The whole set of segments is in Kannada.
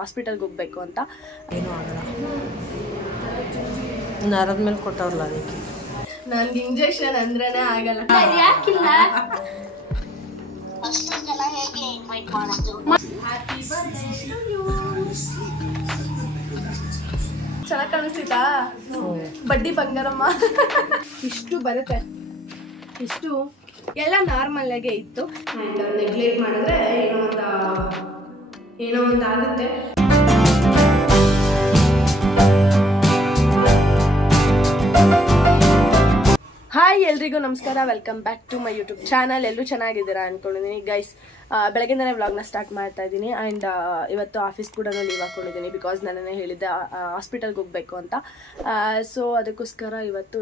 ಹಾಸ್ಪಿಟಲ್ಗೆ ಹೋಗಬೇಕು ಅಂತ. ಏನೂ ಆಗಲ್ಲ, ನರದ ಮೇಲೆ ಕೊಟ್ಟವ್ರಲ್ಲ ಅದಕ್ಕೆ. ನನಗೆ ಇಂಜೆಕ್ಷನ್ ಅಂದ್ರೇ ಆಗಲ್ಲ. ಯಾಕಿಲ್ಲ? ಚೆನ್ನಾಗಿ ಕಾಣಿಸ್ತಿತ್ತಾ? ಬಡ್ಡಿ ಬಂಗಾರಮ್ಮ. ಇಷ್ಟು ಬರುತ್ತೆ, ಇಷ್ಟು ಎಲ್ಲ ನಾರ್ಮಲ್ ಆಗೇ ಇತ್ತು. ನೆಗ್ಲೆಕ್ಟ್ ಮಾಡಿದ್ರೆ ಏನೋ ಒಂದು ಆಗುತ್ತೆ. ಹಾಯ್, ಎಲ್ರಿಗೂ ನಮಸ್ಕಾರ. Welcome back to my YouTube channel. ಎಲ್ಲರೂ ಚೆನ್ನಾಗಿದ್ದೀರಾ ಅನ್ಕೊಂಡಿದ್ದೀನಿ ಗೈಸ್. ಬೆಳಗ್ಗೆಯಿಂದನೇ ವ್ಲಾಗ್ನ ಸ್ಟಾರ್ಟ್ ಮಾಡ್ತಾ ಇದ್ದೀನಿ. ಆ್ಯಂಡ್ ಇವತ್ತು ಆಫೀಸ್ ಕೂಡ ಲೀವ್ ಹಾಕ್ಕೊಂಡಿದ್ದೀನಿ, ಬಿಕಾಸ್ ನನ್ನೇ ಹೇಳಿದ್ದೆ ಹಾಸ್ಪಿಟಲ್ಗೆ ಹೋಗಬೇಕು ಅಂತ. ಸೊ ಅದಕ್ಕೋಸ್ಕರ ಇವತ್ತು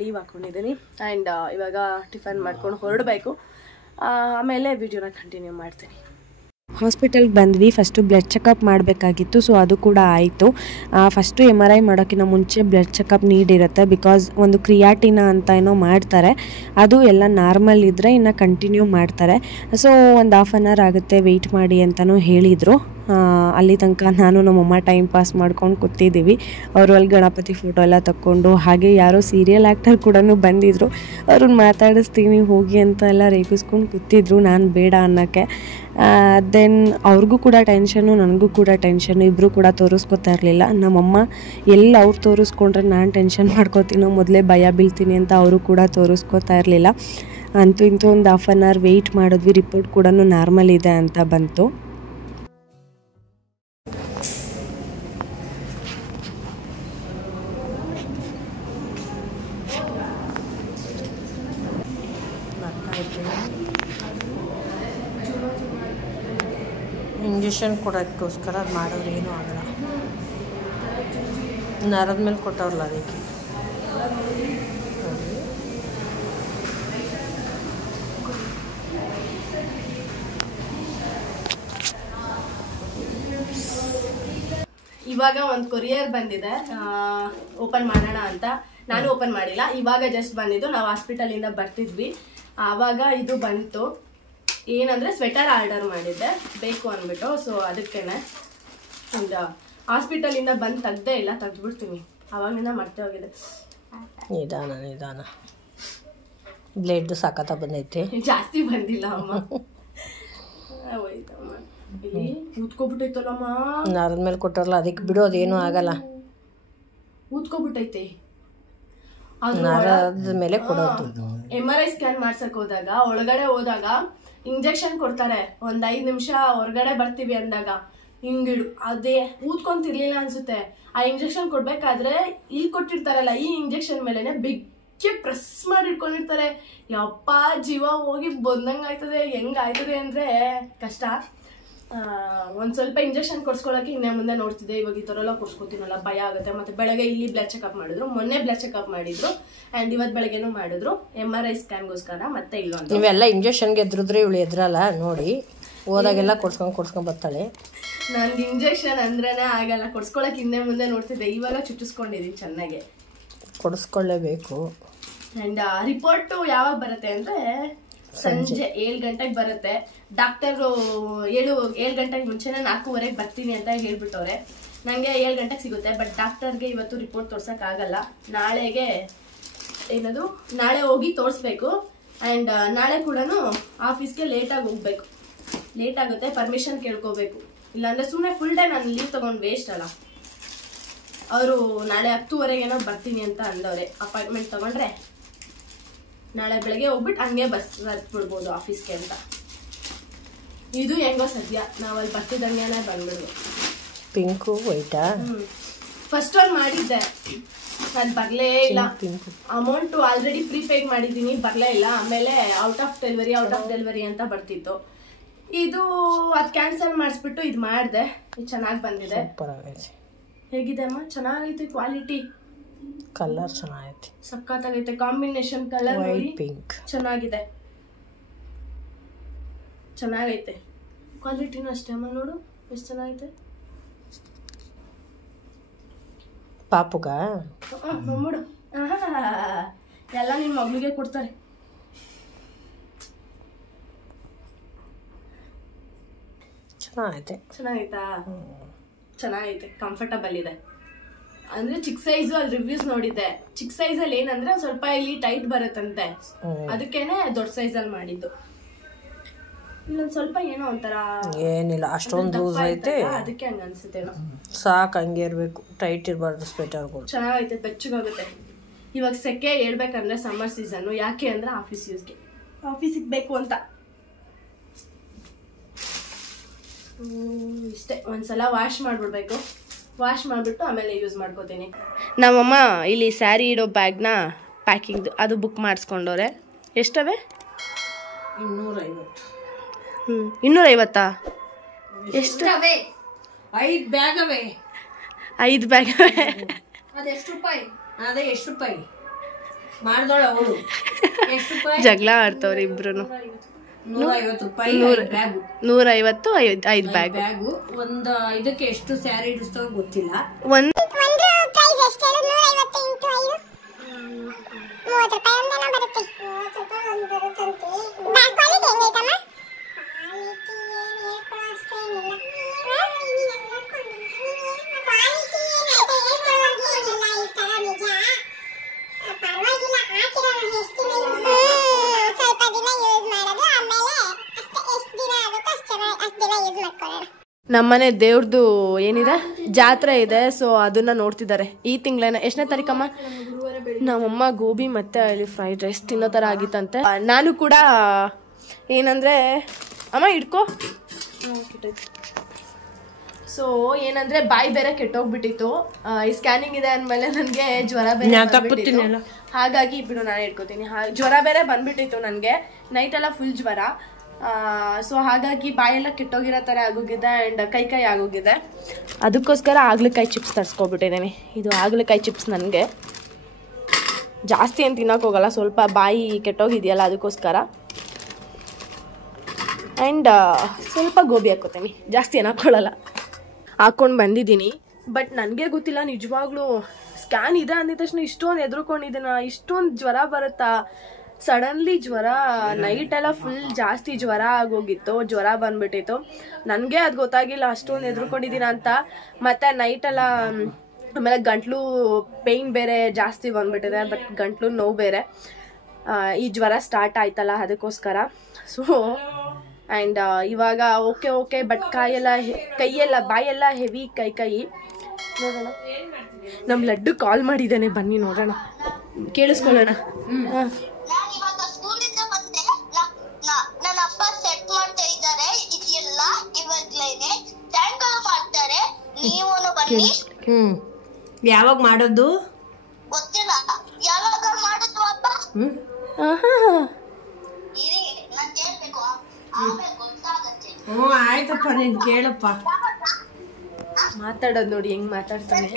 ಲೀವ್ ಹಾಕ್ಕೊಂಡಿದ್ದೀನಿ. ಆ್ಯಂಡ್ ಇವಾಗ ಟಿಫನ್ ಮಾಡ್ಕೊಂಡು ಹೊರಡಬೇಕು. ಆಮೇಲೆ ವಿಡಿಯೋನ ಕಂಟಿನ್ಯೂ ಮಾಡ್ತೀನಿ. ಹಾಸ್ಪಿಟಲ್ಗೆ ಬಂದ್ವಿ. ಫಸ್ಟು ಬ್ಲಡ್ ಚೆಕಪ್ ಮಾಡಬೇಕಾಗಿತ್ತು, ಸೊ ಅದು ಕೂಡ ಆಯಿತು. ಫಸ್ಟು MRI ಮಾಡೋಕ್ಕಿಂತ ಮುಂಚೆ ಬ್ಲಡ್ ಚೆಕಪ್ ನೀಡಿರುತ್ತೆ, ಬಿಕಾಸ್ ಒಂದು ಕ್ರಿಯಾಟಿನ ಅಂತ ಏನೋ ಮಾಡ್ತಾರೆ, ಅದು ಎಲ್ಲ ನಾರ್ಮಲ್ ಇದ್ದರೆ ಇನ್ನು ಕಂಟಿನ್ಯೂ ಮಾಡ್ತಾರೆ. ಸೊ ಒಂದು ಹಾಫ್ ಆನ್ ಅವರ್ ಆಗುತ್ತೆ, ವೆಯ್ಟ್ ಮಾಡಿ ಅಂತಲೂ ಹೇಳಿದರು. ಅಲ್ಲಿ ತನಕ ನಾನು ನಮ್ಮಮ್ಮ ಟೈಮ್ ಪಾಸ್ ಮಾಡ್ಕೊಂಡು ಕೂತಿದ್ದೀವಿ. ಅವರು ಅಲ್ಲಿ ಗಣಪತಿ ಫೋಟೋ ಎಲ್ಲ ತಕ್ಕೊಂಡು, ಹಾಗೆ ಯಾರೋ ಸೀರಿಯಲ್ ಆ್ಯಕ್ಟರ್ ಕೂಡ ಬಂದಿದ್ದರು, ಅವ್ರನ್ನ ಮಾತಾಡಿಸ್ತೀನಿ ಹೋಗಿ ಅಂತ ಎಲ್ಲ ರೇಗಿಸ್ಕೊಂಡು ಕೂತಿದ್ರು, ನಾನು ಬೇಡ ಅನ್ನೋಕ್ಕೆ. ದೆನ್ ಅವ್ರಿಗೂ ಕೂಡ ಟೆನ್ಷನ್ನು, ನನಗೂ ಕೂಡ ಟೆನ್ಷನ್ನು, ಇಬ್ಬರು ಕೂಡ ತೋರಿಸ್ಕೊತಾ ಇರಲಿಲ್ಲ. ನಮ್ಮಮ್ಮ ಎಲ್ಲಿ ಅವ್ರು ತೋರಿಸ್ಕೊಂಡ್ರೆ ನಾನು ಟೆನ್ಷನ್ ಮಾಡ್ಕೋತೀನೋ, ಮೊದಲೇ ಭಯ ಬೀಳ್ತೀನಿ ಅಂತ ಅವರು ಕೂಡ ತೋರಿಸ್ಕೊತಾ ಇರಲಿಲ್ಲ. ಅಂತೂ ಇಂತೂ ಒಂದು ಹಾಫ್ ಆನ್ ಅವರ್ ವೆಯ್ಟ್ ಮಾಡಿದ್ವಿ. ರಿಪೋರ್ಟ್ ಕೂಡ ನಾರ್ಮಲ್ ಇದೆ ಅಂತ ಬಂತು. ಇಂಜೆಕ್ಷನ್ ಕೊಡೋಕ್ಕೋಸ್ಕರ ಅದು ಮಾಡೋರು ಏನೂ ಆಗಲ್ಲ, ನರದ ಮೇಲೆ ಕೊಟ್ಟವ್ರಲ್ಲ ಅದಕ್ಕೆ. ಇವಾಗ ಒಂದು ಕೊರಿಯರ್ ಬಂದಿದೆ, ಓಪನ್ ಮಾಡೋಣ ಅಂತ. ನಾನು ಓಪನ್ ಮಾಡಿಲ್ಲ, ಇವಾಗ ಜಸ್ಟ್ ಬಂದಿದ್ದು. ನಾವು ಹಾಸ್ಪಿಟಲಿಂದ ಬರ್ತಿದ್ವಿ, ಆವಾಗ ಇದು ಬಂತು. ಏನಂದ್ರೆ ಸ್ವೆಟರ್ ಆರ್ಡರ್ ಮಾಡಿದ್ದೆ ಬೇಕು ಅಂದ್ಬಿಟ್ಟು. ಸೊ ಅದಕ್ಕೇನೆ ಒಂದು ಹಾಸ್ಪಿಟಲಿಂದ ಬಂದು ತೆಗ್ದೇ ಇಲ್ಲ, ತೆಗ್ದುಬಿಡ್ತೀನಿ. ಅವಾಗಿಂದ ಮರ್ತೇ ಹೋಗಿದೆ. ನಿಧಾನ ಬ್ಲೇಡ್ ಸಾಕತ್ತ ಬಂದೈತೆ, ಜಾಸ್ತಿ ಬಂದಿಲ್ಲ ಅಮ್ಮ. ಇಲ್ಲಿ ಊದ್ಕೊಬಿಟ್ಟೈತಲ್ಲಮ್ಮ, ನರದ ಮೇಲೆ ಕೊಟ್ಟವ್ರಲ್ಲ ಅದಕ್ಕೆ. ಬಿಡು, ಅದೇನೂ ಆಗಲ್ಲ, ಊದ್ಕೊಬಿಟ್ಟೈತೆ. ನರದ ಮೇಲೆ ಕೊಡೋದು. MRI ಸ್ಕ್ಯಾನ್ ಮಾಡ್ಸಕ್ ಹೋದಾಗ, ಒಳಗಡೆ ಹೋದಾಗ ಇಂಜೆಕ್ಷನ್ ಕೊಡ್ತಾರೆ. ಒಂದ್ 5 ನಿಮಿಷ ಹೊರಗಡೆ ಬರ್ತೀವಿ ಅಂದಾಗ ಹಿಂಗಿಡು ಅದೇ ಊದ್ಕೊಂತಿರ್ಲಿಲ್ಲ ಅನ್ಸುತ್ತೆ. ಆ ಇಂಜೆಕ್ಷನ್ ಕೊಡ್ಬೇಕಾದ್ರೆ ಇಲ್ಲಿ ಕೊಟ್ಟಿರ್ತಾರಲ್ಲ, ಈ ಇಂಜೆಕ್ಷನ್ ಮೇಲೆನೆ ಬಿಗ್ಗೆ ಪ್ರೆಸ್ ಮಾಡಿ ಇಟ್ಕೊಂಡಿರ್ತಾರೆ. ಯಪ್ಪ, ಜೀವ ಹೋಗಿ ಬಂದಂಗ ಆಯ್ತದೆ. ಹೆಂಗ್ ಆಯ್ತದೆ ಅಂದ್ರೆ ಕಷ್ಟ. ಒಂದ್ ಸ್ವಲ್ಪ ಇಂಜೆಕ್ಷನ್ ಕೊಡ್ಸ್ಕೊಳಕ್ಕೆ ಇನ್ನೇ ಮುಂದೆ ನೋಡ್ತಿದ್ದೆ. ಇವಾಗ ಈ ತರ ಎಲ್ಲ ಕೊಡ್ಸ್ಕೊತೀನಲ್ಲ, ಭಯ ಆಗುತ್ತೆ. ಮತ್ತೆ ಬೆಳಗ್ಗೆ ಇಲ್ಲಿ ಬ್ಲಡ್ ಚೆಕಪ್ ಮಾಡಿದ್ರು, ಮೊನ್ನೆ ಬ್ಲಡ್ ಚೆಕಪ್ ಮಾಡಿದ್ರು, ಅಂಡ್ ಇವತ್ ಬೆಳಗ್ಗೆನೂ ಮಾಡಿದ್ರು MRI ಸ್ಕ್ಯಾನ್ಗೋಸ್ಕರ. ಮತ್ತೆ ಇಲ್ಲೊಂದು ನೀವೆಲ್ಲ ಇಂಜೆಕ್ಷನ್ಗೆ ಎದ್ರಿದ್ರೆ ಇವಳು ಎದ್ರಲ್ಲ ನೋಡಿ, ಹೋದಾಗೆಲ್ಲ ಕೊಡ್ಸ್ಕೊಂಡ್ ಬರ್ತಾಳೆ. ನನ್ಗೆ ಇಂಜೆಕ್ಷನ್ ಅಂದ್ರೇನೆ ಆಗಲ್ಲ, ಕೊಡ್ಸ್ಕೊಳಕ್ ಹಿಂದೆ ಮುಂದೆ ನೋಡ್ತಿದ್ದೆ. ಇವಾಗ ಚುಟ್ಟಿಸ್ಕೊಂಡಿದೀನಿ ಚೆನ್ನಾಗಿ, ಕೊಡಿಸ್ಕೊಳ್ಳೇಬೇಕು. ಅಂಡ್ ರಿಪೋರ್ಟ್ ಯಾವಾಗ ಬರುತ್ತೆ ಅಂದ್ರೆ ಸಂಜೆ 7 ಗಂಟೆಗೆ ಬರುತ್ತೆ. ಡಾಕ್ಟರು 7 ಗಂಟೆಗೆ ಮುಂಚೆನೆ 4:15 ಬರ್ತೀನಿ ಅಂತ ಹೇಳ್ಬಿಟ್ಟವ್ರೆ. ನಂಗೆ 7 ಗಂಟೆಗೆ ಸಿಗುತ್ತೆ. ಬಟ್ ಡಾಕ್ಟರ್ಗೆ ಇವತ್ತು ರಿಪೋರ್ಟ್ ತೋರ್ಸಕ್ ಆಗಲ್ಲ. ನಾಳೆ ಹೋಗಿ ತೋರಿಸ್ಬೇಕು. ಅಂಡ್ ನಾಳೆ ಕೂಡ ಆಫೀಸ್ಗೆ ಲೇಟಾಗಿ ಹೋಗ್ಬೇಕು. ಲೇಟ್ ಆಗುತ್ತೆ, ಪರ್ಮಿಷನ್ ಕೇಳ್ಕೋಬೇಕು. ಇಲ್ಲಾಂದ್ರೆ ಸುಮ್ಮನೆ ಫುಲ್ ಡೇ ನಾನು ಲೀವ್ ತಗೊಂಡು ವೇಸ್ಟ್ ಅಲ್ಲ. ಅವರು ನಾಳೆ 10:30 ಬರ್ತೀನಿ ಅಂತ ಅಂದವ್ರೆ. ಅಪಾಯಿಂಟ್ಮೆಂಟ್ ತಗೊಂಡ್ರೆ ನಾಳೆ ಬೆಳಗ್ಗೆ ಹೋಗ್ಬಿಟ್ಟು ಹಂಗೆ ಬಸ್ ಹತ್ಬಿಡ್ಬೋದು ಆಫೀಸ್ಗೆ ಅಂತ. ಇದು ಹೆಂಗೋ ಸದ್ಯ ನಾವಲ್ಲಿ ಬರ್ತಿದ್ದಂಗೆನೆ ಬಂದ್ಬಿಡ್ದು. ಪಿಂಕು ವೈಟಾ? ಫಸ್ಟ್ ಒಂದು ಮಾಡಿದ್ದೆ, ಅದು ಬರಲೇ ಇಲ್ಲ. ಅಮೌಂಟು ಆಲ್ರೆಡಿ ಪ್ರೀಪೇಡ್ ಮಾಡಿದ್ದೀನಿ, ಬರಲೇ ಇಲ್ಲ. ಆಮೇಲೆ ಔಟ್ ಆಫ್ ಡೆಲಿವರಿ ಅಂತ ಬರ್ತಿತ್ತು. ಇದು ಅದು ಕ್ಯಾನ್ಸಲ್ ಮಾಡಿಸ್ಬಿಟ್ಟು ಇದು ಮಾಡಿದೆ. ಇದು ಚೆನ್ನಾಗಿ ಬಂದಿದೆ. ಹೇಗಿದೆ ಅಮ್ಮ? ಚೆನ್ನಾಗೈತೆ ಕ್ವಾಲಿಟಿ, ಕಲರ್ ಚೆನ್ನಾಗೈತೆ, ಸಕ್ಕತ್ತಾಗೈತೆ. ಕಾಂಬಿನೇಷನ್ ಕಲರ್ ನೋಡಿ, ಪಿಂಕ್ ಚೆನ್ನಾಗಿದೆ, ಚೆನ್ನಾಗೈತೆ. ಕ್ವಾಲಿಟಿನೂ ಅಷ್ಟೇ ಅಮ್ಮ, ನೋಡು ಎಷ್ಟು ಚೆನ್ನಾಗೈತೆ. ಪಾಪುಗ ನೋಡು, ಎಲ್ಲ ನಿನ್ನ ಮಗಳಿಗೆ ಕೊಡ್ತಾರೆ. ಚೆನ್ನಾಗೈತೆ. ಚೆನ್ನಾಗೈತಾ? ಚೆನ್ನಾಗೈತೆ, ಕಂಫರ್ಟಬಲ್ ಇದೆ. ಅಂದ್ರೆ ಚಿಕ್ಕ ಸೈಜು ಅಲ್ಲಿ ರಿವ್ಯೂಸ್ ನೋಡಿದ್ದೆ. ಚಿಕ್ಕ ಸೈಜಲ್ಲಿ ಏನಂದ್ರೆ ಸ್ವಲ್ಪ ಇಲ್ಲಿ ಟೈಟ್ ಬರುತ್ತಂತೆ, ಅದಕ್ಕೇನೆ ದೊಡ್ಡ ಸೈಜಲ್ಲಿ ಮಾಡಿದ್ದು. ಇಲ್ಲೊಂದ್ ಸ್ವಲ್ಪ ಏನೋ ಒಂಥರ ಏನಿಲ್ಲ, ಅಷ್ಟೊಂದು ಲೂಸ್ ಐತೆ, ಅದಕ್ಕೆ ಹಂಗ ಅನ್ಸುತ್ತೇನೋ. ಸಾಕು, ಹಂಗೆ ಇರಬೇಕು, ಟೈಟ್ ಇರಬಾರ್ದು ಸ್ವೆಟರ್ಗಳು. ಚೆನ್ನಾಗೈತೆ, ಬೆಚ್ಚಗಾಗುತ್ತೆ. ಇವಾಗ ಸೆಕೆ ಹೇಳ್ಬೇಕಂದ್ರೆ ಸಮ್ಮರ್ ಸೀಸನ್. ಯಾಕೆ ಅಂದ್ರೆ ಆಫೀಸ್ ಯೂಸ್ಗೆ, ಆಫೀಸಿಗೆ ಬೇಕು ಅಂತ. ಇಷ್ಟೇ, ಒಂದ್ಸಲ ವಾಶ್ ಮಾಡ್ಬಿಡ್ಬೇಕು. ವಾಶ್ ಮಾಡಿಬಿಟ್ಟು ಆಮೇಲೆ ಯೂಸ್ ಮಾಡ್ಕೋತೀನಿ. ನಮ್ಮಮ್ಮ ಇಲ್ಲಿ ಸ್ಯಾರಿ ಇಡೋ ಬ್ಯಾಗ್ನ ಪ್ಯಾಕಿಂಗ್ದು ಅದು ಬುಕ್ ಮಾಡಿಸ್ಕೊಂಡವ್ರೆ. ಎಷ್ಟವೆ? 250. 250? ಎಷ್ಟು? 5 ಬ್ಯಾಗ್ ಅವೆ. 5 ಬ್ಯಾಗ್ ಅವೆ. ಅದೆಷ್ಟು ರೂಪಾಯಿ? ಅದೇ ಎಷ್ಟು ರೂಪಾಯಿ ಮಾಡ್ದೋಳ ಅವಳು? ಎಷ್ಟು ರೂಪಾಯಿ? ಜಗಳ ಆಡ್ತವ್ರಿ ಇಬ್ರು. 150 ರೂಪಾಯಿ 150 5 ಬ್ಯಾಗ್. ಬ್ಯಾಗು ಒಂದು ಇದಕ್ಕೆ ಎಷ್ಟು ಸ್ಯಾರಿ ಇಡಿಸ್ತೋ ಗೊತ್ತಿಲ್ಲ. ಒಂದು ನಮ್ಮನೆ ದೇವ್ರದ್ದು ಏನಿದೆ ಜಾತ್ರೆ ಇದೆ, ಸೊ ಅದನ್ನ ನೋಡ್ತಿದ್ದಾರೆ ಈ ತಿಂಗಳೇನ. ಎಷ್ಟನೇ ತಾರೀಕಮ್ಮ? ನಮ್ಮಮ್ಮ ಗೋಬಿ ಮತ್ತೆ ಅಲ್ಲಿ ಫ್ರೈಡ್ ರೈಸ್ ತಿನ್ನೋ ಥರ ಆಗಿತ್ತಂತೆ. ನಾನು ಕೂಡ ಏನಂದ್ರೆ ಅಮ್ಮ ಇಟ್ಕೋ. ಸೊ ಏನಂದ್ರೆ ಬಾಯಿ ಬೇರೆ ಕೆಟ್ಟೋಗ್ಬಿಟ್ಟಿತ್ತು. ಈ ಸ್ಕ್ಯಾನಿಂಗ್ ಇದೆ ಅಂದಮೇಲೆ ನನಗೆ ಜ್ವರ ಬೇರೆ, ಹಾಗಾಗಿ ಬಿಡು ನಾನೇ ಇಟ್ಕೋತೀನಿ. ಜ್ವರ ಬೇರೆ ಬಂದ್ಬಿಟ್ಟಿತ್ತು ನನಗೆ, ನೈಟ್ ಎಲ್ಲ ಫುಲ್ ಜ್ವರ. ಸೊ ಹಾಗಾಗಿ ಬಾಯೆಲ್ಲ ಕೆಟ್ಟೋಗಿರೋ ಥರ ಆಗೋಗಿದೆ ಆ್ಯಂಡ್ ಕೈ ಆಗೋಗಿದೆ. ಅದಕ್ಕೋಸ್ಕರ ಆಗ್ಲಕಾಯಿ ಚಿಪ್ಸ್ ತರಿಸ್ಕೊಬಿಟ್ಟಿದ್ದೀನಿ. ಇದು ಆಗ್ಲಕಾಯಿ ಚಿಪ್ಸ್ ನನಗೆ ಜಾಸ್ತಿ ಏನು ತಿನ್ನೋಕೆ ಹೋಗಲ್ಲ, ಸ್ವಲ್ಪ ಬಾಯಿ ಕೆಟ್ಟೋಗಿದೆಯಲ್ಲ ಅದಕ್ಕೋಸ್ಕರ. ಆ್ಯಂಡ್ ಸ್ವಲ್ಪ ಗೋಬಿ ಹಾಕ್ಕೋತೀನಿ, ಜಾಸ್ತಿ ಏನು ಹಾಕ್ಕೊಳ್ಳಲ್ಲ. ಹಾಕ್ಕೊಂಡು ಬಂದಿದ್ದೀನಿ. ಬಟ್ ನನಗೆ ಗೊತ್ತಿಲ್ಲ ನಿಜವಾಗ್ಲೂ ಸ್ಕ್ಯಾನ್ ಇದೆ ಅಂದಿದ ತಕ್ಷಣ ಇಷ್ಟೊಂದು ಎದುರ್ಕೊಂಡಿದ್ದೀನ, ಇಷ್ಟೊಂದು ಜ್ವರ ಬರುತ್ತಾ? ಸಡನ್ಲಿ ಜ್ವರ, ನೈಟ್ ಎಲ್ಲ ಫುಲ್ ಜಾಸ್ತಿ ಜ್ವರ ಆಗೋಗಿತ್ತು, ಜ್ವರ ಬಂದ್ಬಿಟ್ಟಿತ್ತು. ನನಗೆ ಅದು ಗೊತ್ತಾಗಿಲ್ಲ ಅಷ್ಟೊಂದು ಎದುರ್ಕೊಂಡಿದ್ದೀನ ಅಂತ. ಮತ್ತು ನೈಟೆಲ್ಲ ಆಮೇಲೆ ಗಂಟ್ಲು ಪೇಯ್ನ್ ಬೇರೆ ಜಾಸ್ತಿ ಬಂದ್ಬಿಟ್ಟಿದೆ, ಬಟ್ ಗಂಟ್ಲು ನೋವು ಬೇರೆ. ಈ ಜ್ವರ ಸ್ಟಾರ್ಟ್ ಆಯ್ತಲ್ಲ ಅದಕ್ಕೋಸ್ಕರ. ಸೊ ಆ್ಯಂಡ್ ಇವಾಗ ಓಕೆ ಬಟ್ ಕೈಯೆಲ್ಲ ಬಾಯೆಲ್ಲ ಹೆವಿ ಕೈ. ನೋಡೋಣ, ನಮ್ಮ ಲಡ್ಡು ಕಾಲ್ ಮಾಡಿದ್ದಾನೆ, ಬನ್ನಿ ನೋಡೋಣ, ಕೇಳಿಸ್ಕೊಳ್ಳೋಣ. ಯಾವಾಗ ಮಾಡೋದು ಗೊತ್ತಿಲ್ಲ, ಯಾವಾಗ ಮಾಡೋದು ಅಪ್ಪ? ಆಯ್ತಪ್ಪ, ನೀನ್ ಕೇಳಪ್ಪ. ಮಾತಾಡೋದು ನೋಡಿ ಹೆಂಗ್ ಮಾತಾಡ್ತಾನೆ,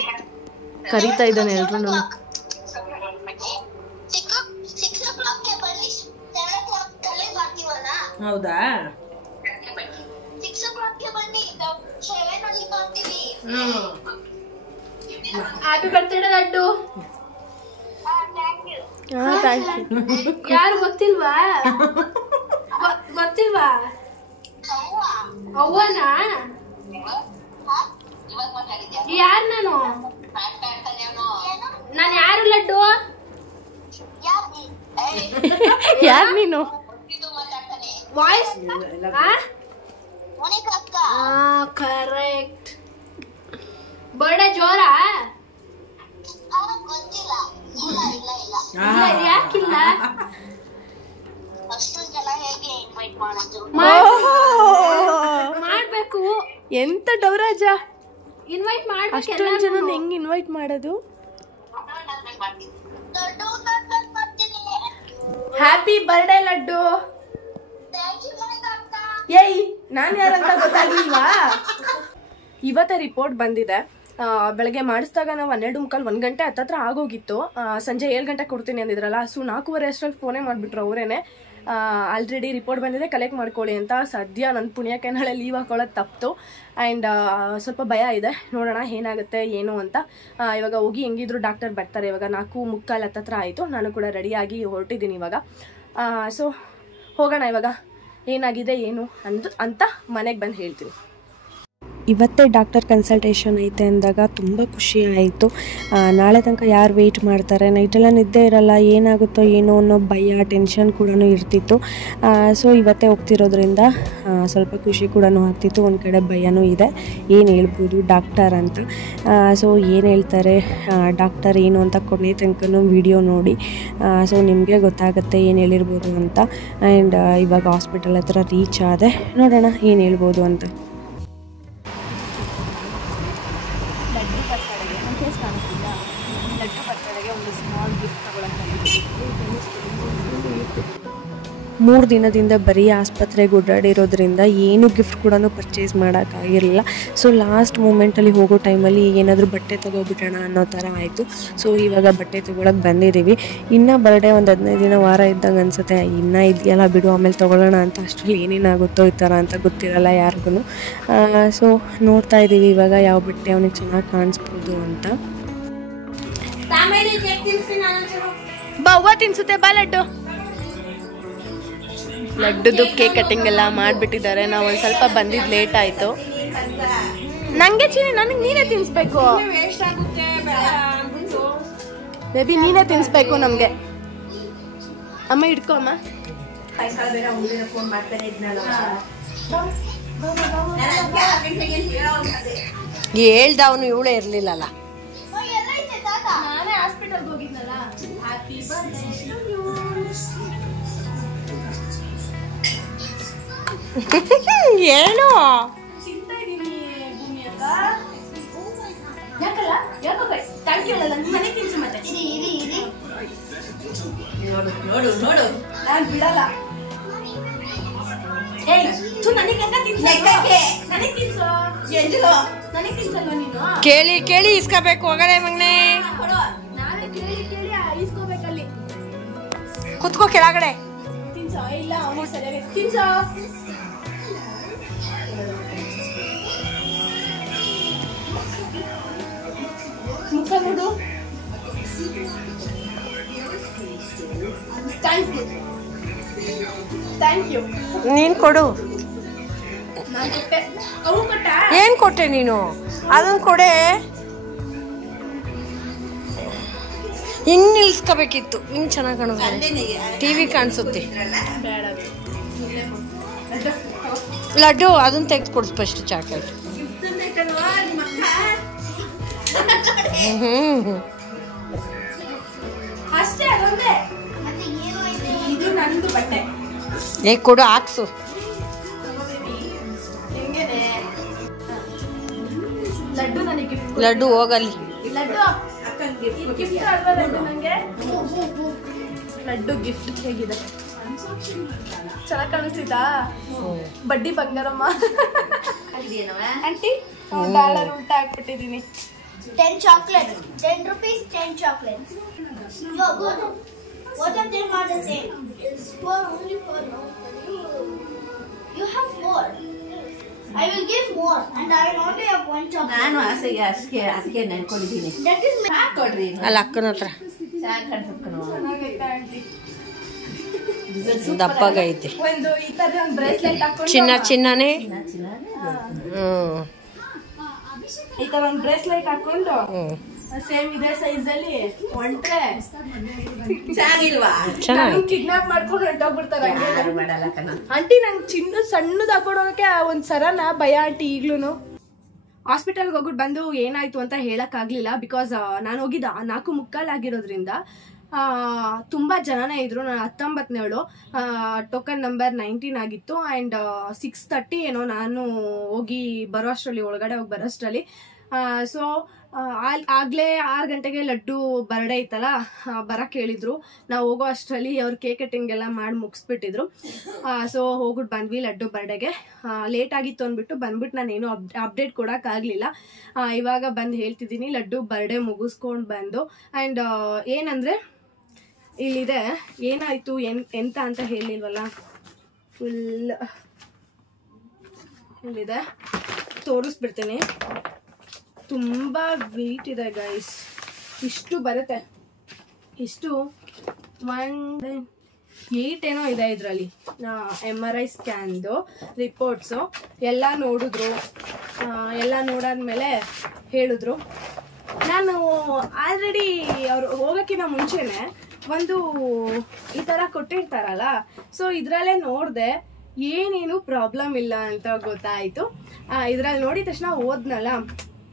ಕರಿತಾ ಇದ್ದಾನೆ ಎಲ್ರು. ಹೌದಾ? Happy birthday laddu. ಯಾರು ಗೊತ್ತಿಲ್ವಾ? ಗೊತ್ತಿಲ್ವಾ? ಅವ್ವನ ಯಾರು? ನಾನು ಯಾರು ಲಡ್ಡು? ಯಾರು ನೀನು? Voice correct. ಬರ್ಡೇ ಜೋರಾ? ಯಾಕಿಲ್ಲ? ಮಾಡ್ಬೇಕು. ಎಂತ ಡೌರಾಜ, ಇನ್ವೈಟ್ ಮಾಡ್ಬೇಕು. ಅಷ್ಟೊಂದು ಜನ ಹೆಂಗ್ ಇನ್ವೈಟ್ ಮಾಡೋದು? Happy birthday laddu. ಏಯ್, ನಾನು ಯಾರಂತ ಗೊತ್ತಾಗಿಲ್ವಾ? ಇವತ್ತೇ ರಿಪೋರ್ಟ್ ಬಂದಿದೆ. ಬೆಳಗ್ಗೆ ಮಾಡಿಸಿದಾಗ ನಾವು 12:45 1 ಗಂಟೆ ಹತ್ತತ್ರ ಆಗೋಗಿತ್ತು. ಸಂಜೆ 7 ಗಂಟೆ ಕೊಡ್ತೀನಿ ಅಂದಿದ್ರಲ್ಲ, ಸೊ 4:15 ಅಷ್ಟರಲ್ಲಿ ಫೋನೇ ಮಾಡಿಬಿಟ್ರು ಅವರೇನೆ. ಆಲ್ರೆಡಿ ರಿಪೋರ್ಟ್ ಬಂದಿದೆ, ಕಲೆಕ್ಟ್ ಮಾಡ್ಕೊಳ್ಳಿ ಅಂತ. ಸದ್ಯ ನನ್ನ ಪುಣ್ಯಕ್ಕೆ ನಾಳೆ ಲೀವ್ ಹಾಕೊಳ್ಳೋದು ತಪ್ಪಿತು. ಆ್ಯಂಡ್ ಸ್ವಲ್ಪ ಭಯ ಇದೆ, ನೋಡೋಣ ಏನಾಗುತ್ತೆ ಏನು ಅಂತ. ಇವಾಗ ಹೋಗಿ ಹೆಂಗಿದ್ರು ಡಾಕ್ಟರ್ ಬರ್ತಾರೆ. ಇವಾಗ 4:45 ಹತ್ತತ್ರ ಆಯಿತು. ನಾನು ಕೂಡ ರೆಡಿಯಾಗಿ ಹೊರಟಿದ್ದೀನಿ ಇವಾಗ. ಸೊ ಹೋಗೋಣ ಇವಾಗ, ಏನಾಗಿದೆ ಏನು ಅಂತ ಮನೆಗೆ ಬಂದು ಹೇಳ್ತೀನಿ. ಇವತ್ತೇ ಡಾಕ್ಟರ್ ಕನ್ಸಲ್ಟೇಷನ್ ಐತೆ ಅಂದಾಗ ತುಂಬ ಖುಷಿ ಆಯಿತು. ನಾಳೆ ತನಕ ಯಾರು ವೆಯ್ಟ್ ಮಾಡ್ತಾರೆ, ನೈಟೆಲ್ಲ ನಿದ್ದೆ ಇರಲ್ಲ, ಏನಾಗುತ್ತೋ ಏನೋ ಅನ್ನೋ ಭಯ ಟೆನ್ಷನ್ ಕೂಡ ಇರ್ತಿತ್ತು. ಸೊ ಇವತ್ತೇ ಹೋಗ್ತಿರೋದ್ರಿಂದ ಸ್ವಲ್ಪ ಖುಷಿ ಕೂಡ ಆಗ್ತಿತ್ತು, ಒಂದು ಕಡೆ ಭಯನೂ ಇದೆ. ಏನು ಹೇಳ್ಬೋದು ಡಾಕ್ಟರ್ ಅಂತ. ಸೊ ಏನು ಹೇಳ್ತಾರೆ ಡಾಕ್ಟರ್ ಏನು ಅಂತ ಕೊನೆ ತನಕ ವಿಡಿಯೋ ನೋಡಿ ಸೊ ನಿಮಗೆ ಗೊತ್ತಾಗುತ್ತೆ ಏನು ಹೇಳಿರ್ಬೋದು ಅಂತ. ಆ್ಯಂಡ್ ಇವಾಗ ಹಾಸ್ಪಿಟಲ್ ಹತ್ರ ರೀಚ್ ಆದೆ, ನೋಡೋಣ ಏನು ಹೇಳ್ಬೋದು ಅಂತ. ಲಡ್ಡು ಬರ್ತಡೆಗೆ ನನ್ನ ಫೇಸ್ ಕಾಣಿಸ್ತಿಲ್ಲ. ಲಡ್ಡು ಬರ್ತಡೆಗೆ ಒಂದು ಸ್ಮಾಲ್ ಗಿಫ್ಟ್ ತಗೊಳಕ್ಕೆ 3 ದಿನದಿಂದ ಬರೀ ಆಸ್ಪತ್ರೆಗೆ ಓಡಾಡಿರೋದ್ರಿಂದ ಏನು ಗಿಫ್ಟ್ ಕೂಡ ಪರ್ಚೇಸ್ ಮಾಡೋಕ್ಕಾಗಿರಲಿಲ್ಲ. ಸೊ ಲಾಸ್ಟ್ ಮೂಮೆಂಟಲ್ಲಿ ಹೋಗೋ ಟೈಮಲ್ಲಿ ಏನಾದರೂ ಬಟ್ಟೆ ತೊಗೊಬಿಟ್ಟೋಣ ಅನ್ನೋ ಥರ ಆಯಿತು. ಸೊ ಇವಾಗ ಬಟ್ಟೆ ತೊಗೊಳಕ್ಕೆ ಬಂದಿದ್ದೀವಿ. ಇನ್ನೂ ಬರ್ಡೇ ಒಂದು 15 ದಿನ ವಾರ ಇದ್ದಂಗೆ ಅನಿಸುತ್ತೆ. ಇನ್ನೂ ಇದೆಯಲ್ಲ ಬಿಡು ಆಮೇಲೆ ತೊಗೊಳ್ಳೋಣ ಅಂತ, ಅಷ್ಟರಲ್ಲಿ ಏನೇನಾಗುತ್ತೋ ಈ ಥರ ಅಂತ ಗೊತ್ತಿರಲ್ಲ ಯಾರಿಗೂ. ಸೊ ನೋಡ್ತಾ ಇದ್ದೀವಿ ಇವಾಗ ಯಾವ ಬಟ್ಟೆ ಅವನಿಗೆ ಚೆನ್ನಾಗಿ ಕಾಣಿಸ್ಬೋದು ಅಂತ. ಬವ್ವ ತಿನ್ಸುತ್ತೆ ಬಾ ಲಡ್ಡು. ಲಡ್ಡುದು ಕೇಕ್ ಕಟ್ಟಿಂಗ್ ಎಲ್ಲ ಮಾಡಿಬಿಟ್ಟಿದ್ದಾರೆ. ನಾವು ಒಂದು ಸ್ವಲ್ಪ ಬಂದಿದ್ದು ಲೇಟ್ ಆಯಿತು. ನನಗೆ ನನಗೆ ನೀನೇ ತಿನ್ನಿಸ್ಬೇಕು ಬೇಬಿ, ನೀನೇ ತಿನ್ನಿಸ್ಬೇಕು ನಮಗೆ. ಅಮ್ಮ ಇಟ್ಕೊ ಅಮ್ಮ. ಹೇಳ್ದ ಅವನು ಇವಳೇ ಇರಲಿಲ್ಲಲ್ಲ. ನಾನೇ ಹಾಸ್ಪಿಟಲ್ಗೆ ಹೋಗಿದ್ನಲ್ಲ. ಹ್ಯಾಪಿ ಬರ್ತ್ಡೇ ಏನು ಚಿಂತಾ ಇದೀನಿ ಭೂಮಿ ಅಕ್ಕ. ಯಾಕಲ್ಲ ಯಾಕೆ ಥ್ಯಾಂಕ್ ಯು ಅಲ್ಲ ಮನೆ ತಿನ್ಸು. ಮತ್ತೆ ನೋಡು ನೋಡು ನಾನು ಬಿಡಲ್ಲ. ಏಯ್ ತು ನನಗೆ ಹೆಂಗ ತಿನ್ಸು, ನನಗೆ ತಿನ್ಸು, ನನಗೆ ತಿನ್ಸಲ್ವ ನೀನು? ಕೇಳಿ ಕೇಳಿ ಇಸ್ಕೋಬೇಕು ಹೋಗಲೇ ಮಗನೇ. ನಾವೇ ಕೇಳಿ ಕೇಳಿ ಇಸ್ಕೋಬೇಕಲ್ಲಿ. ಕುತ್ಕೋ ಕೆಳಗಡೆ. ತಿನ್ಸೋ ಇಲ್ಲ ಅವನಿಗೆ ಸರಿಯಾಗಿ ತಿನ್ಸೋ. ಮುಖ ನೋಡು. Thank you. ನೀನು ಕೊಡು. ನಾನು ಕೊಟ್ಟೆ, ಅವನು ಕೊಟ್ಟ. ಏನು ಕೊಟ್ಟೆ ನೀನು? ಅದನ್ನು ಕೊಡೆ. ಹಿಂಗೆ ನಿಲ್ಸ್ಕೋಬೇಕಿತ್ತು, ಹಿಂಗೆ ಚೆನ್ನಾಗಿ ಕಾಣಿಸುತ್ತೆ, ಟಿವಿ ಕಾಣಿಸುತ್ತೆ. ಬೇಡ ಲಡ್ಡು ಅದನ್ನು ತೆಗೆದು ಕೊಡು ಫಸ್ಟ್ ಚಾಕ್ಲೇಟ್. ಅಷ್ಟೇ ಅದೊಂದೇ. ಇದು ನಂದು ಬಟ್ಟೆ. ಏ ಕೊಡು ಹಾಕ್ಸು. ಹೆಂಗೇನೆ ಲಡ್ಡು ನನಗೆ ಗಿಫ್ಟ್. ಲಡ್ಡು ಹೋಗಲ್ಲಿ. ಲಡ್ಡು ಗಿಫ್ಟ್ ಅಲ್ವಾ ಲಡ್ಡು ನನಗೆ? ಲಡ್ಡು ಗಿಫ್ಟ್ ಹೇಗಿದೆ? ಚೆನ್ನಾಗಿ ಕಾಣಿಸ್ತಿತ್ತಾ? ಬಡ್ಡಿ ಬಂಗಾರಮ್ಮ ಆಂಟಿ ಡಾಲರ್ ಉಲ್ಟಾ ಹಾಕ್ಬಿಟ್ಟಿದ್ದೀನಿ. 10 chocolates. 10 rupees, 10 chocolates. Yo, good. What of them are the same? It's 4, only 4. No? You have 4. I will give more, and I will only have 1 chocolate. ನಾನು ಅದಕ್ಕೆ ನೆನ್ಕೊಂಡಿದ್ದೀನಿ. That is my. ಕೊಡ್ರಿ ಅಲ್ಲಿ ಅಕ್ಕನ ಹತ್ರ. ಚೆನ್ನಾಗೈತಾ ಆಂಟಿ? ದಪ್ಪಗೈತೆ. ಒಂದು ಈ ತರ ಒಂದು ಬ್ರೇಸ್ಲೆಟ್ ಹಾಕೊಂಡು ಚಿನ್ನನೇ. ಈ ತರ ಒಂದು ಬ್ರೇಸ್ಲೆಟ್ ಹಾಕೊಂಡು ಸೇಮ್ ಇದೇ ಸೈಜ್ ಅಲ್ಲಿ ಹೊಂಟ್ರೆ ಚೆನ್ನಾಗಿ ಕಿಡ್ನಾಪ್ ಮಾಡ್ಕೊಂಡು ಹೊಂಟೋಗ್ಬಿಡ್ತಾರೆ. ಆಂಟಿ ನಂಗೆ ಚಿನ್ನ ಸಣ್ಣದು ಹಾಕೊಂಡೋಗಕ್ಕೆ ಒಂದ್ ಸರನ ಭಯ ಆಂಟಿ. ಈಗ್ಲೂನು ಹಾಸ್ಪಿಟಲ್ಗೆ ಹೋಗ್ಬಿಟ್ಟು ಬಂದು ಏನಾಯ್ತು ಅಂತ ಹೇಳಕ್ಕಾಗ್ಲಿಲ್ಲ. ಬಿಕಾಸ್ ನಾನು ಹೋಗಿದ್ದ 4:45 ಆಗಿರೋದ್ರಿಂದ ತುಂಬಾ ಜನನೇ ಇದ್ರು. ನಾನು 19ನೇಳು, ಟೋಕನ್ ನಂಬರ್ 19 ಆಗಿತ್ತು. ಆ್ಯಂಡ್ 6:30 ಏನೋ ನಾನು ಹೋಗಿ ಬರೋ ಅಷ್ಟರಲ್ಲಿ, ಒಳಗಡೆ ಹೋಗಿ ಬರೋ ಅಷ್ಟರಲ್ಲಿ. ಸೊ ಆಗಲೇ 6 ಗಂಟೆಗೆ ಲಡ್ಡು ಬರ್ಡೇ ಇತ್ತಲ್ಲ, ಬರಕ್ಕೆ ಹೇಳಿದ್ರು. ನಾವು ಹೋಗೋ ಅಷ್ಟರಲ್ಲಿ ಅವ್ರು ಕೇಕ್ ಕಟ್ಟಿಂಗ್ ಎಲ್ಲ ಮಾಡಿ ಮುಗಿಸ್ಬಿಟ್ಟಿದ್ರು. ಸೊ ಹೋಗ್ಬಿಟ್ಟು ಬಂದ್ವಿ ಲಡ್ಡು ಬರ್ಡೇಗೆ. ಲೇಟ್ ಆಗಿತ್ತು ಅಂದ್ಬಿಟ್ಟು ಬಂದ್ಬಿಟ್ಟು ನಾನೇನು ಅಪ್ಡೇಟ್ ಕೊಡೋಕ್ಕಾಗಲಿಲ್ಲ. ಇವಾಗ ಬಂದು ಹೇಳ್ತಿದ್ದೀನಿ. ಲಡ್ಡು ಬರ್ಡೇ ಮುಗಿಸ್ಕೊಂಡು ಬಂದು ಆ್ಯಂಡ್ ಏನಂದರೆ ಇಲ್ಲಿದೆ, ಏನಾಯಿತು ಎಂತ ಅಂತ ಹೇಳಿಲ್ವಲ್ಲ, ಫುಲ್ ಇಲ್ಲಿದೆ, ತೋರಿಸ್ಬಿಡ್ತೀನಿ. ತುಂಬ ವೆಯ್ಟ್ ಇದೆ ಗೈಸ್. ಇಷ್ಟು ಬರುತ್ತೆ, ಇಷ್ಟು 8 ಏನೋ ಇದೆ ಇದರಲ್ಲಿ. MRI ಸ್ಕ್ಯಾನ್ದು ರಿಪೋರ್ಟ್ಸು ಎಲ್ಲ ನೋಡಿದ್ರು. ಎಲ್ಲ ನೋಡಾದ್ಮೇಲೆ ಹೇಳಿದ್ರು. ನಾನು ಆಲ್ರೆಡಿ ಅವ್ರು ಹೋಗೋಕ್ಕಿಂತ ಮುಂಚೆನೆ ಒಂದು ಈ ಥರ ಕೊಟ್ಟಿರ್ತಾರಲ್ಲ, ಸೊ ಇದರಲ್ಲೇ ನೋಡಿದೆ ಏನೇನು ಪ್ರಾಬ್ಲಮ್ ಇಲ್ಲ ಅಂತ ಗೊತ್ತಾಯಿತು. ಇದರಲ್ಲಿ ನೋಡಿದ ತಕ್ಷಣ ಓದ್ನಲ್ಲ,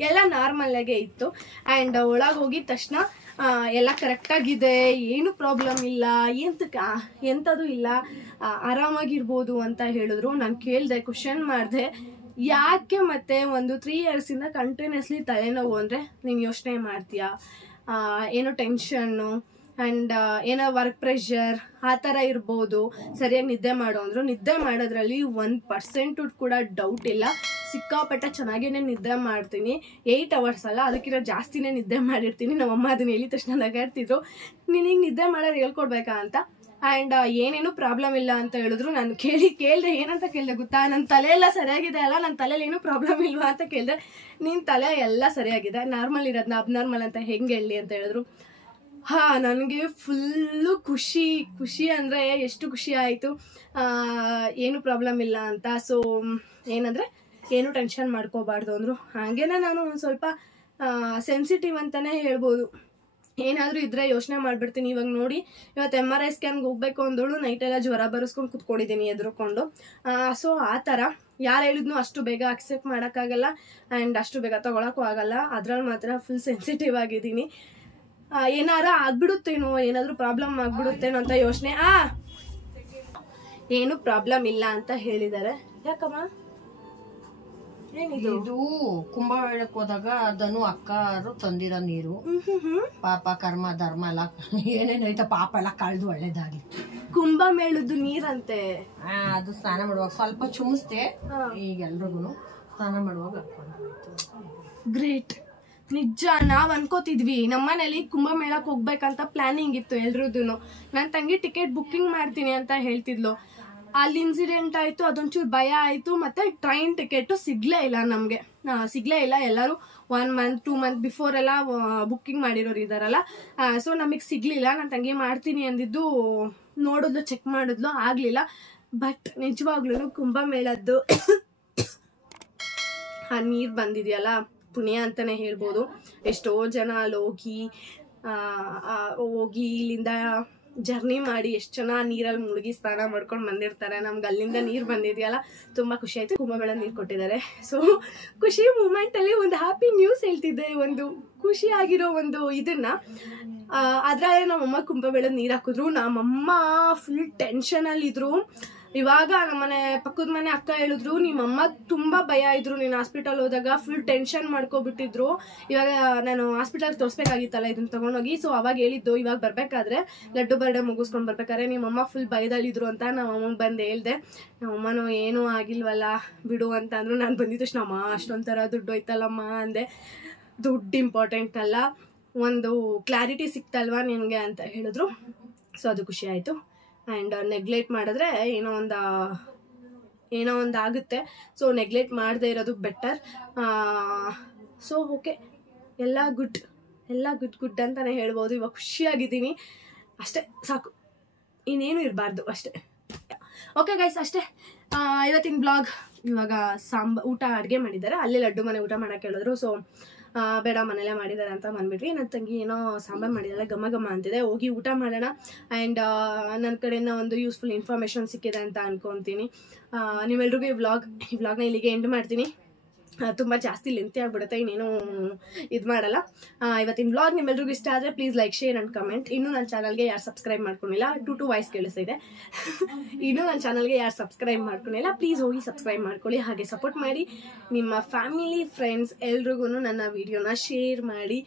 ಎಲ್ಲ ನಾರ್ಮಲಾಗೇ ಇತ್ತು. ಆ್ಯಂಡ್ ಒಳಗೆ ಹೋಗಿದ ತಕ್ಷಣ ಎಲ್ಲ ಕರೆಕ್ಟಾಗಿದೆ, ಏನು ಪ್ರಾಬ್ಲಮ್ ಇಲ್ಲ, ಎಂಥದ್ದು ಇಲ್ಲ, ಆರಾಮಾಗಿರ್ಬೋದು ಅಂತ ಹೇಳಿದ್ರು. ನಾನು ಕೇಳಿದೆ, ಕ್ವಶನ್ ಮಾಡಿದೆ, ಯಾಕೆ ಮತ್ತೆ ಒಂದು 3 ಇಯರ್ಸಿಂದ ಕಂಟಿನ್ಯೂಸ್ಲಿ ತಲೆನೋವು ಅಂದರೆ ನೀನು ಯೋಚನೆ ಮಾಡ್ತೀಯಾ, ಏನೋ ಟೆನ್ಷನ್ನು ಆ್ಯಂಡ್ ಏನೋ ವರ್ಕ್ ಪ್ರೆಷರ್ ಆ ಥರ ಇರ್ಬೋದು, ಸರಿಯಾಗಿ ನಿದ್ದೆ ಮಾಡು ಅಂದರು. ನಿದ್ದೆ ಮಾಡೋದ್ರಲ್ಲಿ 1% ಕೂಡ ಡೌಟ್ ಇಲ್ಲ, ಸಿಕ್ಕಾಪಟ್ಟೆ ಚೆನ್ನಾಗೇ ನಿದ್ದೆ ಮಾಡ್ತೀನಿ. 8 hours ಅಲ್ಲ, ಅದಕ್ಕಿಂತ ಜಾಸ್ತಿನೇ ನಿದ್ದೆ ಮಾಡಿರ್ತೀನಿ. ನಮ್ಮಮ್ಮ ಅದನ್ನ ಹೇಳಿದ ತಕ್ಷಣ ನಗಾಡ್ತಿದ್ರು, ನಿನಗೆ ನಿದ್ದೆ ಮಾಡೋದು ಹೇಳ್ಕೊಡ್ಬೇಕಾ ಅಂತ. ಆ್ಯಂಡ್ ಏನೇನು ಪ್ರಾಬ್ಲಮ್ ಇಲ್ಲ ಅಂತ ಹೇಳಿದ್ರು. ನಾನು ಕೇಳಿದೆ, ಏನಂತ ಕೇಳಿದೆ ಗೊತ್ತಾ, ನನ್ನ ತಲೆ ಎಲ್ಲ ಸರಿಯಾಗಿದೆ ಅಲ್ಲ, ನನ್ನ ತಲೆಯಲ್ಲಿ ಏನೂ ಪ್ರಾಬ್ಲಮ್ ಇಲ್ವಾ ಅಂತ ಕೇಳಿದೆ. ನಿನ್ನ ತಲೆ ಎಲ್ಲ ಸರಿಯಾಗಿದೆ, ನಾರ್ಮಲ್ ಇರೋದನ್ನ ಅಬ್ನಾರ್ಮಲ್ ಅಂತ ಹೆಂಗೆ ಹೇಳಿ ಅಂತ ಹೇಳಿದ್ರು. ನನಗೆ ಫುಲ್ಲು ಖುಷಿ ಅಂದರೆ ಎಷ್ಟು ಖುಷಿ ಆಯಿತು, ಏನು ಪ್ರಾಬ್ಲಮ್ ಇಲ್ಲ ಅಂತ. ಸೊ ಏನಂದರೆ ಏನು ಟೆನ್ಷನ್ ಮಾಡ್ಕೋಬಾರ್ದು ಅಂದರು. ಹಾಗೇನೆ ನಾನು ಒಂದು ಸ್ವಲ್ಪ ಸೆನ್ಸಿಟಿವ್ ಅಂತಲೇ ಹೇಳ್ಬೋದು. ಏನಾದರೂ ಇದ್ದರೆ ಯೋಚನೆ ಮಾಡಿಬಿಡ್ತೀನಿ. ಇವಾಗ ನೋಡಿ, ಇವತ್ತು MRI ಸ್ಕ್ಯಾನ್ಗೆ ಹೋಗ್ಬೇಕು ಅಂದೋಳು ನೈಟೆಲ್ಲ ಜ್ವರ ಬರೆಸ್ಕೊಂಡು ಕುತ್ಕೊಂಡಿದ್ದೀನಿ ಎದುರುಕೊಂಡು. ಸೊ ಆ ಥರ ಯಾರು ಹೇಳಿದ್ನು ಅಷ್ಟು ಬೇಗ ಅಕ್ಸೆಪ್ಟ್ ಮಾಡೋಕ್ಕಾಗಲ್ಲ ಆ್ಯಂಡ್ ಅಷ್ಟು ಬೇಗ ತೊಗೊಳಕ್ಕೂ ಆಗಲ್ಲ. ಅದ್ರಲ್ಲಿ ಮಾತ್ರ ಫುಲ್ ಸೆನ್ಸಿಟಿವ್ ಆಗಿದ್ದೀನಿ. ಏನಾರ ಆಗ್ಬಿಡುತ್ತೇನೋ, ಏನಾದರೂ ಪ್ರಾಬ್ಲಮ್ ಆಗ್ಬಿಡುತ್ತೇನೋ ಅಂತ ಯೋಚನೆ. ಏನು ಪ್ರಾಬ್ಲಮ್ ಇಲ್ಲ ಅಂತ ಹೇಳಿದ್ದಾರೆ. ಯಾಕಮ್ಮ, ಏನಿದು? ಇದು ಕುಂಭಮೇಳಕ್ಕೆ ಹೋದಾಗ ಅದನ್ನು ಅಕ್ಕರು ತಂದಿರೋ ನೀರು. ಪಾಪ ಕರ್ಮ ಧರ್ಮ ಎಲ್ಲ ಏನೇನೈತ, ಪಾಪ ಎಲ್ಲ ಕಳೆದು ಒಳ್ಳೇದಾಗ್ಲಿ. ಕುಂಭಮೇಳದ್ದು ನೀರಂತೆ. ಅದು ಸ್ನಾನ ಮಾಡುವಾಗ ಸ್ವಲ್ಪ ಚುಮಿಸ್ತೆ. ಈಗ ಎಲ್ರಿಗೂ ಸ್ನಾನ ಮಾಡುವಾಗ ಗ್ರೇಟ್. ನಿಜ, ನಾವು ಅನ್ಕೋತಿದ್ವಿ ನಮ್ಮನೇಲಿ ಕುಂಭಮೇಳಕ್ಕೆ ಹೋಗ್ಬೇಕಂತ ಪ್ಲಾನಿಂಗ್ ಇತ್ತು ಎಲ್ರದ್ದು. ನನ್ನ ತಂಗಿ ಟಿಕೆಟ್ ಬುಕ್ಕಿಂಗ್ ಮಾಡ್ತೀನಿ ಅಂತ ಹೇಳ್ತಿದ್ಲು. ಅಲ್ಲಿ ಇನ್ಸಿಡೆಂಟ್ ಆಯಿತು, ಅದೊಂಚೂರು ಭಯ ಆಯಿತು. ಮತ್ತು ಟ್ರೈನ್ ಟಿಕೆಟು ಸಿಗಲೇ ಇಲ್ಲ ನಮಗೆ, ಎಲ್ಲರೂ 1 month 2 month ಬಿಫೋರ್ ಎಲ್ಲ ಬುಕ್ಕಿಂಗ್ ಮಾಡಿರೋರು ಇದ್ದಾರಲ್ಲ. ಸೊ ನಮಗೆ ಸಿಗಲಿಲ್ಲ. ನನ್ನ ತಂಗಿ ಮಾಡ್ತೀನಿ ಅಂದಿದ್ದು, ನೋಡಿದ್ಲು, ಚೆಕ್ ಮಾಡಿದ್ಲು, ಆಗಲಿಲ್ಲ. ಬಟ್ ನಿಜವಾಗ್ಲೂ ಕುಂಭಮೇಳದ್ದು ಆ ನೀರು ಬಂದಿದೆಯಲ್ಲ, ಪುಣ್ಯ ಅಂತಲೇ ಹೇಳ್ಬೋದು. ಎಷ್ಟೋ ಜನ ಅಲ್ಲಿ ಹೋಗಿ ಇಲ್ಲಿಂದ ಜರ್ನಿ ಮಾಡಿ ಎಷ್ಟು ಜನ ನೀರಲ್ಲಿ ಮುಳುಗಿ ಸ್ನಾನ ಮಾಡ್ಕೊಂಡು ಬಂದಿರ್ತಾರೆ. ನಮ್ಗೆ ಅಲ್ಲಿಂದ ನೀರು ಬಂದಿದೆಯಲ್ಲ, ತುಂಬ ಖುಷಿ ಆಯಿತು. ಕುಂಭಮೇಳ ನೀರು ಕೊಟ್ಟಿದ್ದಾರೆ. ಸೊ ಖುಷಿ ಮೂಮೆಂಟಲ್ಲಿ ಒಂದು ಹ್ಯಾಪಿ ನ್ಯೂಸ್ ಹೇಳ್ತಿದ್ದೆ, ಒಂದು ಖುಷಿಯಾಗಿರೋ ಒಂದು ಇದನ್ನು. ಅದರಲ್ಲೇ ನಮ್ಮಮ್ಮ ಕುಂಭಮೇಳದ ನೀರು ಹಾಕಿದ್ರು. ನಮ್ಮಮ್ಮ ಫುಲ್ ಟೆನ್ಷನಲ್ಲಿದ್ದರು. ಇವಾಗ ನಮ್ಮನೆ ಪಕ್ಕದ ಮನೆ ಅಕ್ಕ ಹೇಳಿದ್ರು, ನಿಮ್ಮಮ್ಮ ತುಂಬ ಭಯ ಇದ್ರು, ನೀನು ಹಾಸ್ಪಿಟಲ್ ಹೋದಾಗ ಫುಲ್ ಟೆನ್ಷನ್ ಮಾಡ್ಕೊಬಿಟ್ಟಿದ್ರು. ಇವಾಗ ನಾನು ಹಾಸ್ಪಿಟಲ್ಗೆ ತೋರಿಸ್ಬೇಕಾಗಿತ್ತಲ್ಲ ಇದನ್ನು ತೊಗೊಂಡೋಗಿ. ಸೊ ಅವಾಗ ಹೇಳಿದ್ದು, ಇವಾಗ ಬರಬೇಕಾದ್ರೆ ಲಡ್ಡು ಬರ್ಡೆ ಮುಗಿಸ್ಕೊಂಡು ಬರ್ಬೇಕಾದ್ರೆ ನಿಮ್ಮಮ್ಮ ಫುಲ್ ಭಯದಲ್ಲಿದ್ರು ಅಂತ ನಮ್ಮಮ್ಮಗೆ ಬಂದು ಹೇಳಿದೆ. ನಮ್ಮಮ್ಮನೂ ಏನೂ ಆಗಿಲ್ವಲ್ಲ ಬಿಡು ಅಂತ ಅಂದರು. ನಾನು ಬಂದಿದ್ದು ತಕ್ಷಣ, ಅಮ್ಮ ಅಷ್ಟೊಂಥರ ದುಡ್ಡು ಹೋಯ್ತಲ್ಲಮ್ಮ ಅಂದೆ. ದುಡ್ಡು ಇಂಪಾರ್ಟೆಂಟ್ ಅಲ್ಲ, ಒಂದು ಕ್ಲಾರಿಟಿ ಸಿಕ್ತಲ್ವಾ ನಿನಗೆ ಅಂತ ಹೇಳಿದ್ರು. ಸೊ ಅದು ಖುಷಿ ಆಯಿತು. ಆ್ಯಂಡ್ ನೆಗ್ಲೆಕ್ಟ್ ಮಾಡಿದ್ರೆ ಏನೋ ಒಂದು ಆಗುತ್ತೆ. ಸೊ ನೆಗ್ಲೆಕ್ಟ್ ಮಾಡದೇ ಇರೋದು ಬೆಟರ್. ಸೊ ಓಕೆ, ಎಲ್ಲ ಗುಡ್ ಅಂತಲೇ ಹೇಳ್ಬೋದು. ಇವಾಗ ಖುಷಿಯಾಗಿದ್ದೀನಿ ಅಷ್ಟೇ, ಸಾಕು, ಇನ್ನೇನು ಇರಬಾರ್ದು ಅಷ್ಟೇ. ಓಕೆ ಗೈಸ್, ಅಷ್ಟೇ ಇವತ್ತಿನ ಬ್ಲಾಗ್. ಇವಾಗ ಊಟ ಅಡುಗೆ ಮಾಡಿದ್ದಾರೆ, ಅಲ್ಲೇ ಲಡ್ಡು ಮನೆ ಊಟ ಮಾಡೋಕ್ಕೆ ಹೇಳಿದ್ರು. ಸೊ ಬೇಡ ಮನೆಯಲ್ಲೇ ಮಾಡಿದ್ದಾರೆ ಅಂತ ಬಂದ್ಬಿಟ್ವಿ. ನನ್ನ ತಂಗಿ ಏನೋ ಸಾಂಬಾರು ಮಾಡಿದ್ದಾರೆ, ಘಮ ಅಂತಿದೆ, ಹೋಗಿ ಊಟ ಮಾಡೋಣ. ಆ್ಯಂಡ್ ನನ್ನ ಕಡೆಯಿಂದ ಒಂದು ಯೂಸ್ಫುಲ್ ಇನ್ಫಾರ್ಮೇಷನ್ ಸಿಕ್ಕಿದೆ ಅಂತ ಅನ್ಕೊತೀನಿ. ನೀವೆಲ್ರಿಗೂ ಈ ವ್ಲಾಗ್ನ ಇಲ್ಲಿಗೆ ಎಂಡ್ ಮಾಡ್ತೀನಿ. ತುಂಬ ಜಾಸ್ತಿ ಲೆಂತಿ ಆಗಿಬಿಡುತ್ತೆ, ಇನ್ನೇನು ಇದು ಮಾಡಲ್ಲ. ಇವತ್ತಿನ ವ್ಲಾಗ್ ನಿಮ್ಮೆಲ್ರಿಗೂ ಇಷ್ಟ ಆದರೆ please like, share and comment. ಇನ್ನೂ ನನ್ನ ಚಾನಲ್ಗೆ ಯಾರು ಸಬ್ಸ್ಕ್ರೈಬ್ ಮಾಡ್ಕೊಂಡಿಲ್ಲ, 2 ವಾಯ್ಸ್ ಕೇಳಿಸ್ತಿದೆ. ಇನ್ನೂ ನನ್ನ ಚಾನಲ್ಗೆ ಯಾರು ಸಬ್ಸ್ಕ್ರೈಬ್ ಮಾಡ್ಕೊಂಡಿಲ್ಲ, ಪ್ಲೀಸ್ ಹೋಗಿ ಸಬ್ಸ್ಕ್ರೈಬ್ ಮಾಡ್ಕೊಳ್ಳಿ. ಹಾಗೆ ಸಪೋರ್ಟ್ ಮಾಡಿ. ನಿಮ್ಮ ಫ್ಯಾಮಿಲಿ, ಫ್ರೆಂಡ್ಸ್ ಎಲ್ರಿಗೂ ನನ್ನ ವೀಡಿಯೋನ ಶೇರ್ ಮಾಡಿ.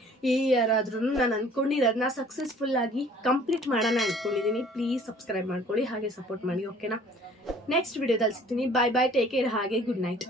ಯಾರಾದ್ರೂ ನಾನು ಅಂದ್ಕೊಂಡಿರೋದನ್ನ ಸಕ್ಸಸ್ಫುಲ್ಲಾಗಿ ಕಂಪ್ಲೀಟ್ ಮಾಡೋಣ ಅಂದ್ಕೊಂಡಿದ್ದೀನಿ. ಪ್ಲೀಸ್ ಸಬ್ಸ್ಕ್ರೈಬ್ ಮಾಡ್ಕೊಳ್ಳಿ, ಹಾಗೆ ಸಪೋರ್ಟ್ ಮಾಡಿ. ಓಕೆನಾ? ನೆಕ್ಸ್ಟ್ ವಿಡಿಯೋದಲ್ಲಿ ಸಿಗ್ತೀನಿ. ಬಾಯ್, ಟೇಕ್ ಕೇರ್, ಹಾಗೆ ಗುಡ್ ನೈಟ್.